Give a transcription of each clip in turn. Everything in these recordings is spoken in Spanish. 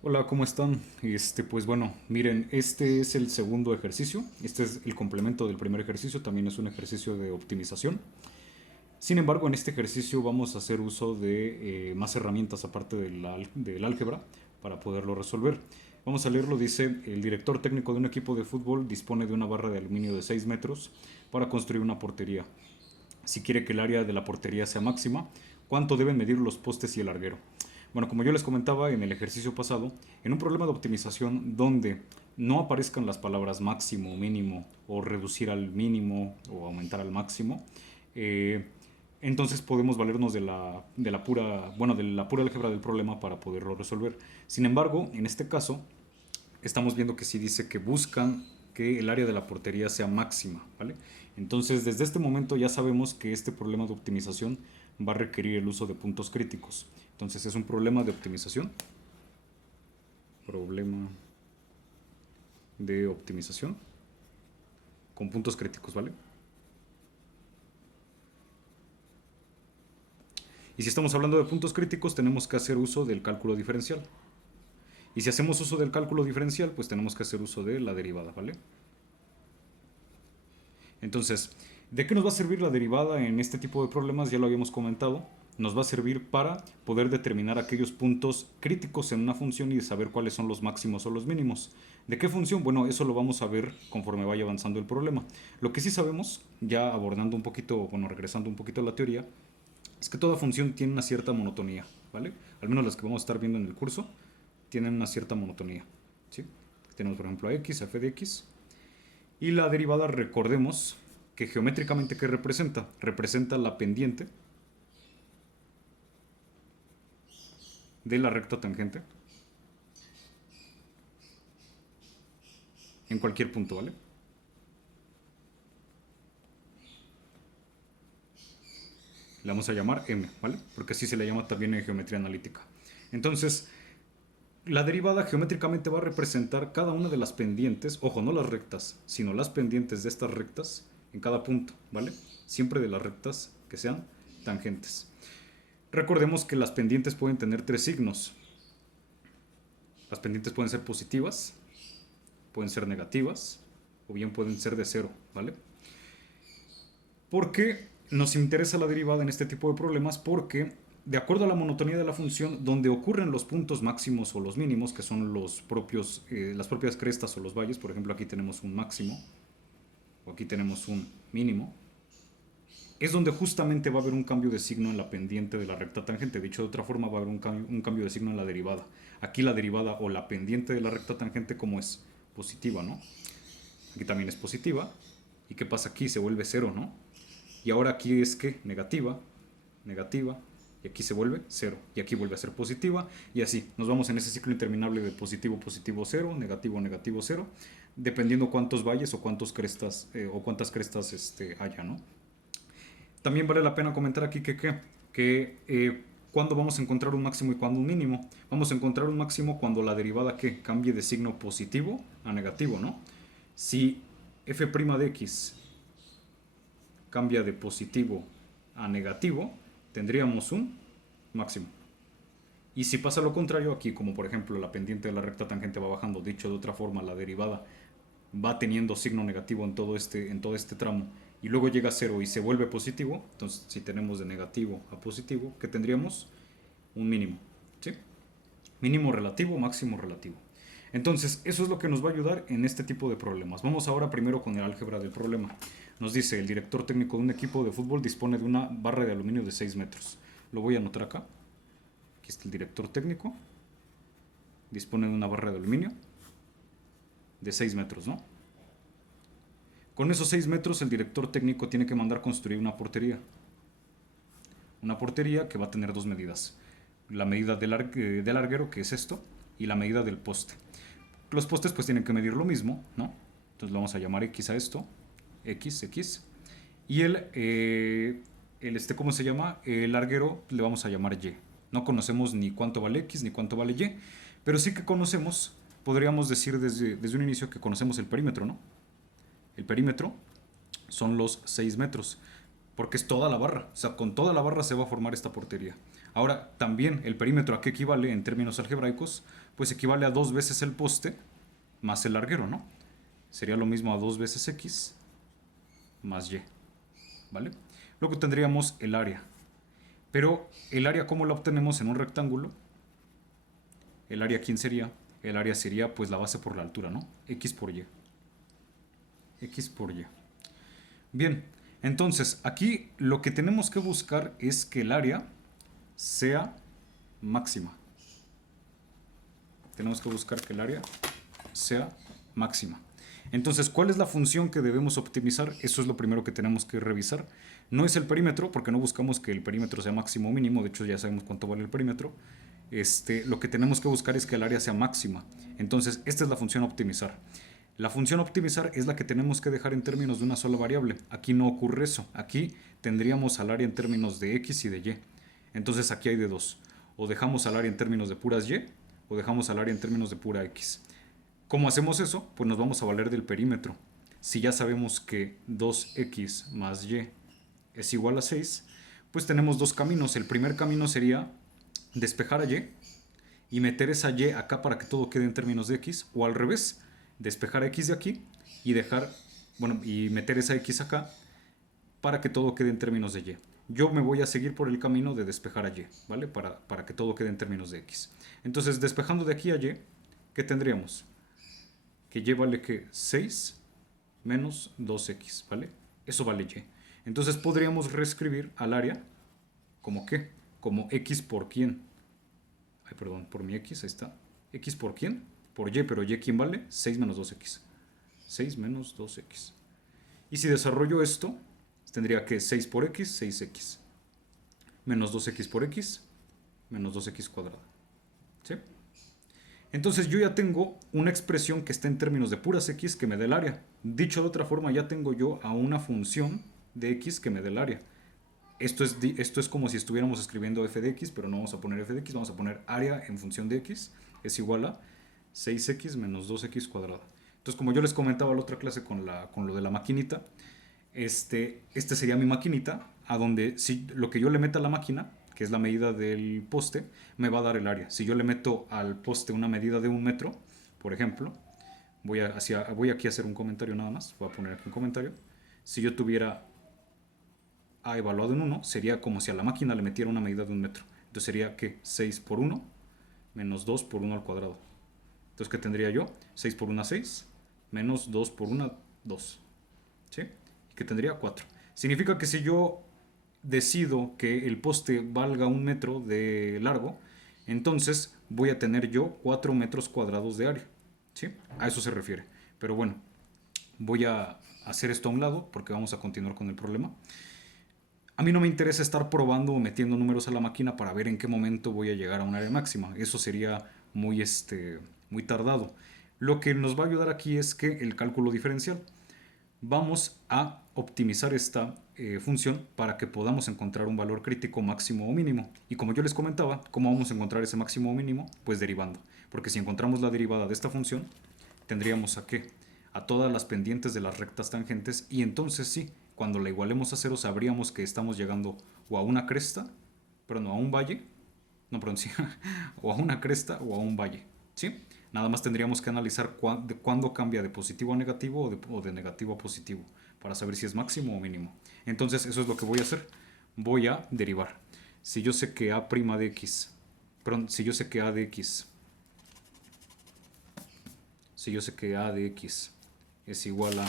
Hola, ¿cómo están? Pues bueno, miren, este es el segundo ejercicio, este es el complemento del primer ejercicio, también es un ejercicio de optimización. Sin embargo, en este ejercicio vamos a hacer uso de más herramientas aparte del álgebra para poderlo resolver. Vamos a leerlo, dice, el director técnico de un equipo de fútbol dispone de una barra de aluminio de 6 metros para construir una portería. Si quiere que el área de la portería sea máxima, ¿cuánto deben medir los postes y el larguero? Bueno, como yo les comentaba en el ejercicio pasado, en un problema de optimización donde no aparezcan las palabras máximo, mínimo, o reducir al mínimo, o aumentar al máximo, eh, entonces podemos valernos de la pura álgebra del problema para poderlo resolver. Sin embargo, en este caso, estamos viendo que sí dice que buscan que el área de la portería sea máxima, ¿vale? Entonces, desde este momento ya sabemos que este problema de optimización va a requerir el uso de puntos críticos. Entonces, es un problema de optimización. Problema de optimización con puntos críticos, ¿vale? Y si estamos hablando de puntos críticos, tenemos que hacer uso del cálculo diferencial. Y si hacemos uso del cálculo diferencial, pues tenemos que hacer uso de la derivada, ¿vale? Entonces, ¿de qué nos va a servir la derivada en este tipo de problemas? Ya lo habíamos comentado. Nos va a servir para poder determinar aquellos puntos críticos en una función y saber cuáles son los máximos o los mínimos. ¿De qué función? Bueno, eso lo vamos a ver conforme vaya avanzando el problema. Lo que sí sabemos, ya abordando un poquito, bueno, regresando un poquito a la teoría, es que toda función tiene una cierta monotonía, ¿vale? Al menos las que vamos a estar viendo en el curso tienen una cierta monotonía, ¿sí? Tenemos, por ejemplo, a x, a f de x, y la derivada, recordemos que geométricamente, ¿qué representa? Representa la pendiente de la recta tangente en cualquier punto, ¿vale? Le vamos a llamar m, ¿vale? Porque así se le llama también en geometría analítica. Entonces, la derivada geométricamente va a representar cada una de las pendientes, ojo, no las rectas, sino las pendientes de estas rectas en cada punto, ¿vale? Siempre de las rectas que sean tangentes. Recordemos que las pendientes pueden tener tres signos. Las pendientes pueden ser positivas, pueden ser negativas o bien pueden ser de cero, ¿vale? ¿Por qué nos interesa la derivada en este tipo de problemas? Porque de acuerdo a la monotonía de la función, donde ocurren los puntos máximos o los mínimos, que son las propias crestas o los valles, por ejemplo aquí tenemos un máximo o aquí tenemos un mínimo, es donde justamente va a haber un cambio de signo en la pendiente de la recta tangente. Dicho de otra forma, va a haber un cambio de signo en la derivada. Aquí la derivada o la pendiente de la recta tangente, como es positiva, ¿no? Aquí también es positiva. ¿Y qué pasa aquí? Se vuelve cero, ¿no? Y ahora aquí es que negativa, negativa, y aquí se vuelve cero. Y aquí vuelve a ser positiva, y así. Nos vamos en ese ciclo interminable de positivo, positivo, cero, negativo, negativo, cero, dependiendo cuántos valles o cuántos crestas o cuántas crestas haya, ¿no? También vale la pena comentar aquí que cuando vamos a encontrar un máximo y cuando un mínimo. Vamos a encontrar un máximo cuando la derivada que cambie de signo positivo a negativo, ¿no? Si f' de x cambia de positivo a negativo, tendríamos un máximo. Y si pasa lo contrario, aquí como por ejemplo la pendiente de la recta tangente va bajando, dicho de otra forma, la derivada va teniendo signo negativo en todo este tramo y luego llega a cero y se vuelve positivo, entonces si tenemos de negativo a positivo, ¿qué tendríamos? Un mínimo, ¿sí? Mínimo relativo, máximo relativo. Entonces, eso es lo que nos va a ayudar en este tipo de problemas. Vamos ahora primero con el álgebra del problema. Nos dice, el director técnico de un equipo de fútbol dispone de una barra de aluminio de 6 metros. Lo voy a anotar acá. Aquí está el director técnico. Dispone de una barra de aluminio de 6 metros, ¿no? Con esos 6 metros el director técnico tiene que mandar construir una portería. Una portería que va a tener dos medidas. La medida del larguero, que es esto, y la medida del poste. Los postes pues tienen que medir lo mismo, ¿no? Entonces le vamos a llamar X a esto, X, X. Y ¿cómo se llama? El larguero le vamos a llamar Y. No conocemos ni cuánto vale X ni cuánto vale Y, pero sí que conocemos, podríamos decir desde un inicio que conocemos el perímetro, ¿no? El perímetro son los 6 metros, porque es toda la barra, o sea, con toda la barra se va a formar esta portería. Ahora, también el perímetro a qué equivale en términos algebraicos, pues equivale a 2 veces el poste más el larguero, ¿no? Sería lo mismo a 2 veces x más y, ¿vale? Luego tendríamos el área. Pero el área, ¿cómo la obtenemos en un rectángulo? El área, ¿quién sería? El área sería pues la base por la altura, ¿no? X por y. X por y. Bien, entonces aquí lo que tenemos que buscar es que el área sea máxima. Tenemos que buscar que el área sea máxima. Entonces, ¿cuál es la función que debemos optimizar? Eso es lo primero que tenemos que revisar. No es el perímetro, porque no buscamos que el perímetro sea máximo o mínimo. De hecho, ya sabemos cuánto vale el perímetro. Lo que tenemos que buscar es que el área sea máxima. Entonces, esta es la función optimizar. La función optimizar es la que tenemos que dejar en términos de una sola variable. Aquí no ocurre eso. Aquí tendríamos al área en términos de x y de y. Entonces, aquí hay de dos. O dejamos al área en términos de puras y, o dejamos al área en términos de pura x. ¿Cómo hacemos eso? Pues nos vamos a valer del perímetro. Si ya sabemos que 2x más y es igual a 6, pues tenemos dos caminos. El primer camino sería despejar a y meter esa y acá para que todo quede en términos de x, o al revés, despejar a x de aquí y dejar, bueno, y meter esa x acá para que todo quede en términos de y. Yo me voy a seguir por el camino de despejar a y, ¿vale? Para que todo quede en términos de x. Entonces, despejando de aquí a y, ¿qué tendríamos? Que y vale que 6 menos 2x, ¿vale? Eso vale y. Entonces podríamos reescribir al área como qué? Como x por quién. Ay, perdón, por mi x, ahí está. X por quién? Por y, pero y quién vale? 6 menos 2x. 6 menos 2x. Y si desarrollo esto, tendría que 6 por x, 6x. Menos 2x por x, menos 2x cuadrada. ¿Sí? Entonces yo ya tengo una expresión que está en términos de puras x que me dé el área. Dicho de otra forma, ya tengo yo a una función de x que me dé el área. Esto es como si estuviéramos escribiendo f de x, pero no vamos a poner f de x, vamos a poner área en función de x es igual a 6x menos 2x cuadrada. Entonces, como yo les comentaba la otra clase con lo de la maquinita, este sería mi maquinita, a donde si lo que yo le meta a la máquina, que es la medida del poste, me va a dar el área. Si yo le meto al poste una medida de 1 metro, por ejemplo, voy aquí a hacer un comentario nada más, voy a poner aquí un comentario. Si yo tuviera A evaluado en 1, sería como si a la máquina le metiera una medida de 1 metro. Entonces sería que 6 por 1 menos 2 por 1 al cuadrado. Entonces, ¿qué tendría yo? 6 por 1, 6, menos 2 por 1, 2. ¿Sí? Y que tendría 4. Significa que si yo decido que el poste valga 1 metro de largo, entonces voy a tener yo 4 metros cuadrados de área. ¿Sí? A eso se refiere. Pero bueno, voy a hacer esto a un lado porque vamos a continuar con el problema. A mí no me interesa estar probando o metiendo números a la máquina para ver en qué momento voy a llegar a un área máxima. Eso sería muy tardado. Lo que nos va a ayudar aquí es que el cálculo diferencial. Vamos a optimizar esta función para que podamos encontrar un valor crítico máximo o mínimo. Y como yo les comentaba, ¿cómo vamos a encontrar ese máximo o mínimo? Pues derivando. Porque si encontramos la derivada de esta función, tendríamos a qué? A todas las pendientes de las rectas tangentes, y entonces sí, cuando la igualemos a cero sabríamos que estamos llegando o a una cresta, pero no a un valle, no, perdón, sí, o a una cresta o a un valle, ¿sí? Nada más tendríamos que analizar cuándo cambia de positivo a negativo o de negativo a positivo para saber si es máximo o mínimo. Entonces eso es lo que voy a hacer. Voy a derivar. Si yo sé que a' de x, perdón, si yo sé que a de x, si yo sé que a de x es igual a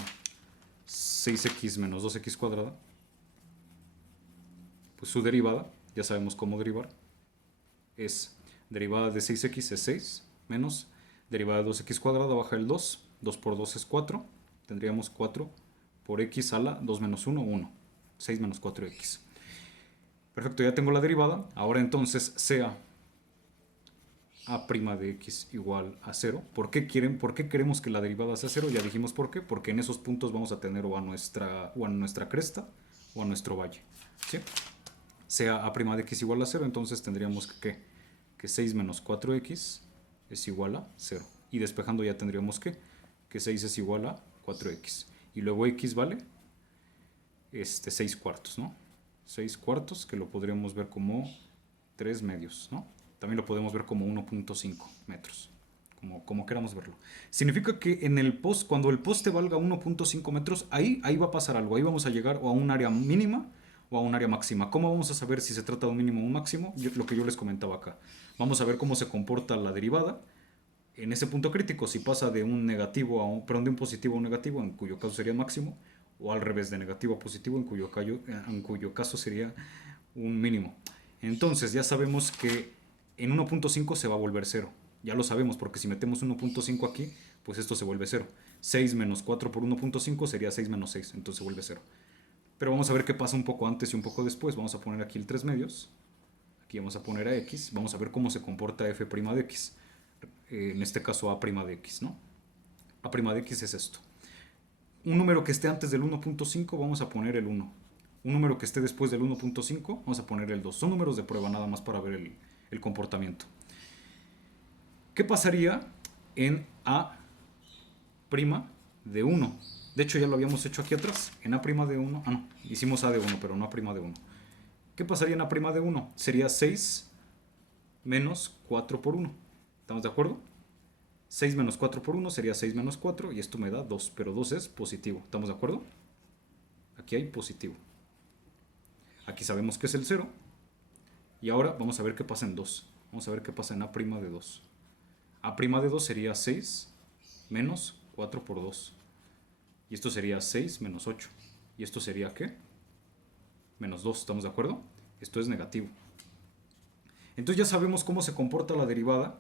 6x menos 2x cuadrada, pues su derivada, ya sabemos cómo derivar, es derivada de 6x es 6 menos derivada de 2x cuadrada baja el 2, 2 por 2 es 4, tendríamos 4 por x a la 2 menos 1, 1, 6 menos 4x. Perfecto, ya tengo la derivada, ahora entonces sea a' de x igual a 0. ¿Por qué queremos que la derivada sea 0? Ya dijimos por qué, porque en esos puntos vamos a tener o a nuestra cresta o a nuestro valle, ¿sí? Sea a' de x igual a 0, entonces tendríamos que 6 menos 4x es igual a 0. Y despejando ya tendríamos que 6 es igual a 4x. Y luego x vale 6 cuartos, ¿no? 6 cuartos, que lo podríamos ver como 3 medios, ¿no? También lo podemos ver como 1.5 metros, como queramos verlo. Significa que en el post, cuando el poste valga 1.5 metros, ahí va a pasar algo. Ahí vamos a llegar o a un área mínima o a un área máxima. ¿Cómo vamos a saber si se trata de un mínimo o un máximo? Lo que yo les comentaba acá. Vamos a ver cómo se comporta la derivada en ese punto crítico, si pasa de un negativo a un, perdón, de un positivo a un negativo, en cuyo caso sería máximo, o al revés, de negativo a positivo, en cuyo caso sería un mínimo. Entonces ya sabemos que en 1.5 se va a volver cero. Ya lo sabemos porque si metemos 1.5 aquí, pues esto se vuelve cero. 6 menos 4 por 1.5 sería 6 menos 6, entonces se vuelve cero. Pero vamos a ver qué pasa un poco antes y un poco después. Vamos a poner aquí el 3 medios. Aquí vamos a poner a x. Vamos a ver cómo se comporta f' de x. En este caso a' de x, ¿no? A' de x es esto. Un número que esté antes del 1.5 vamos a poner el 1. Un número que esté después del 1.5 vamos a poner el 2. Son números de prueba nada más para ver el comportamiento. ¿Qué pasaría en a' de 1? De hecho ya lo habíamos hecho aquí atrás. En a' de 1, no, hicimos a de 1, pero no a' de 1. ¿Qué pasaría en a' de 1? Sería 6 menos 4 por 1. ¿Estamos de acuerdo? 6 menos 4 por 1 sería 6 menos 4 y esto me da 2, pero 2 es positivo. ¿Estamos de acuerdo? Aquí hay positivo. Aquí sabemos que es el 0. Y ahora vamos a ver qué pasa en 2. Vamos a ver qué pasa en a' de 2. A' de 2 sería 6 menos 4 por 2. Y esto sería 6 menos 8. ¿Y esto sería qué? Menos 2. ¿Estamos de acuerdo? Esto es negativo. Entonces ya sabemos cómo se comporta la derivada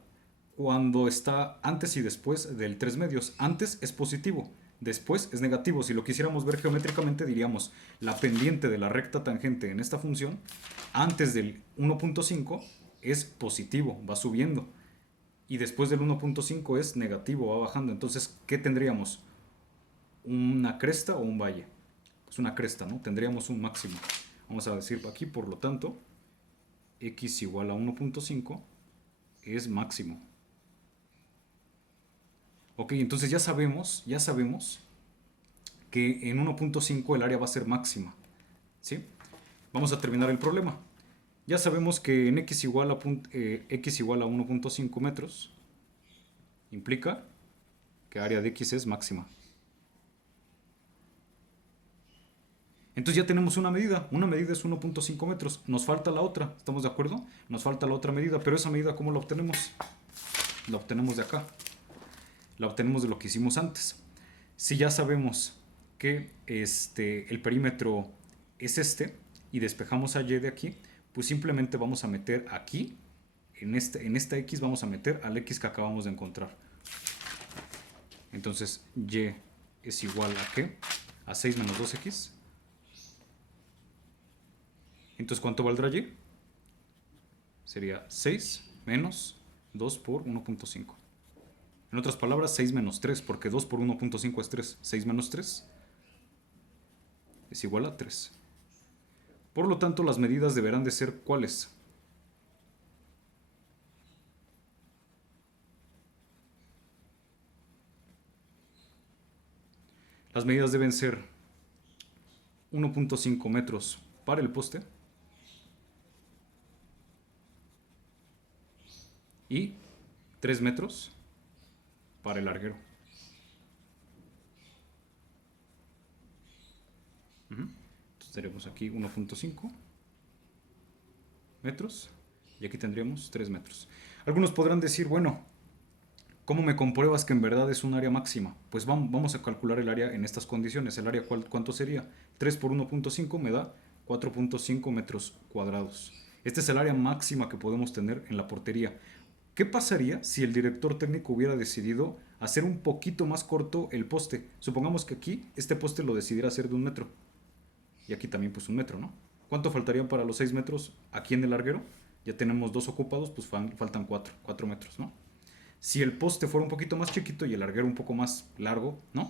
cuando está antes y después del 3 medios. Antes es positivo, después es negativo. Si lo quisiéramos ver geométricamente diríamos la pendiente de la recta tangente en esta función antes del 1.5 es positivo, va subiendo. Y después del 1.5 es negativo, va bajando. Entonces, ¿qué tendríamos? ¿Una cresta o un valle? Pues una cresta, ¿no? Tendríamos un máximo. Vamos a decir aquí, por lo tanto, x igual a 1.5 es máximo. Ok, entonces ya sabemos que en 1.5 el área va a ser máxima. ¿Sí? Vamos a terminar el problema. Ya sabemos que en x igual a 1.5 metros implica que área de x es máxima. Entonces ya tenemos una medida es 1.5 metros, nos falta la otra, ¿estamos de acuerdo? Nos falta la otra medida, pero esa medida ¿cómo la obtenemos? La obtenemos de acá, la obtenemos de lo que hicimos antes. Si ya sabemos que el perímetro es este y despejamos a y de aquí, pues simplemente vamos a meter aquí, en esta x vamos a meter al x que acabamos de encontrar. Entonces y es igual a ¿qué? A 6 menos 2x. Entonces, ¿cuánto valdrá y? Sería 6 menos 2 por 1.5. En otras palabras, 6 menos 3, porque 2 por 1.5 es 3. 6 menos 3 es igual a 3. Por lo tanto, las medidas deberán de ser ¿cuáles? Las medidas deben ser 1.5 metros para el poste y 3 metros para el larguero. Entonces tenemos aquí 1.5 metros y aquí tendríamos 3 metros. Algunos podrán decir, bueno, ¿cómo me compruebas que en verdad es un área máxima? Pues vamos a calcular el área en estas condiciones. ¿El área cuánto sería? 3 por 1.5 me da 4.5 metros cuadrados. Este es el área máxima que podemos tener en la portería. ¿Qué pasaría si el director técnico hubiera decidido hacer un poquito más corto el poste? Supongamos que aquí este poste lo decidiera hacer de 1 metro. Y aquí también pues 1 metro, ¿no? ¿Cuánto faltarían para los 6 metros aquí en el larguero? Ya tenemos 2 ocupados, pues faltan 4 metros, ¿no? Si el poste fuera un poquito más chiquito y el larguero un poco más largo, ¿no?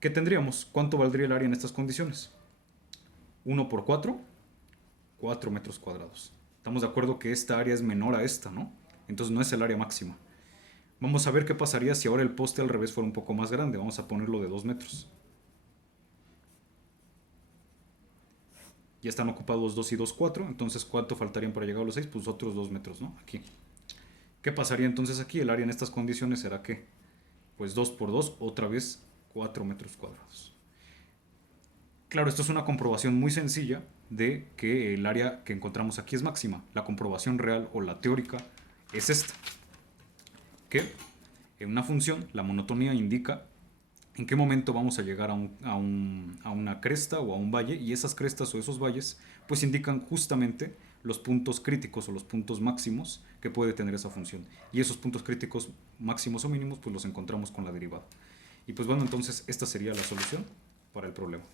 ¿Qué tendríamos? ¿Cuánto valdría el área en estas condiciones? 1 por 4, 4 metros cuadrados. Estamos de acuerdo que esta área es menor a esta, ¿no? Entonces no es el área máxima. Vamos a ver qué pasaría si ahora el poste al revés fuera un poco más grande. Vamos a ponerlo de 2 metros. Ya están ocupados 2 y 2, 4. Entonces, ¿cuánto faltarían para llegar a los 6? Pues otros 2 metros, ¿no? Aquí. ¿Qué pasaría entonces aquí? El área en estas condiciones será que, pues 2 por 2, otra vez 4 metros cuadrados. Claro, esto es una comprobación muy sencilla de que el área que encontramos aquí es máxima. La comprobación real o la teórica es esta, que en una función la monotonía indica en qué momento vamos a llegar a una cresta o a un valle, y esas crestas o esos valles pues indican justamente los puntos críticos o los puntos máximos que puede tener esa función. Y esos puntos críticos máximos o mínimos pues los encontramos con la derivada. Y pues bueno, entonces esta sería la solución para el problema.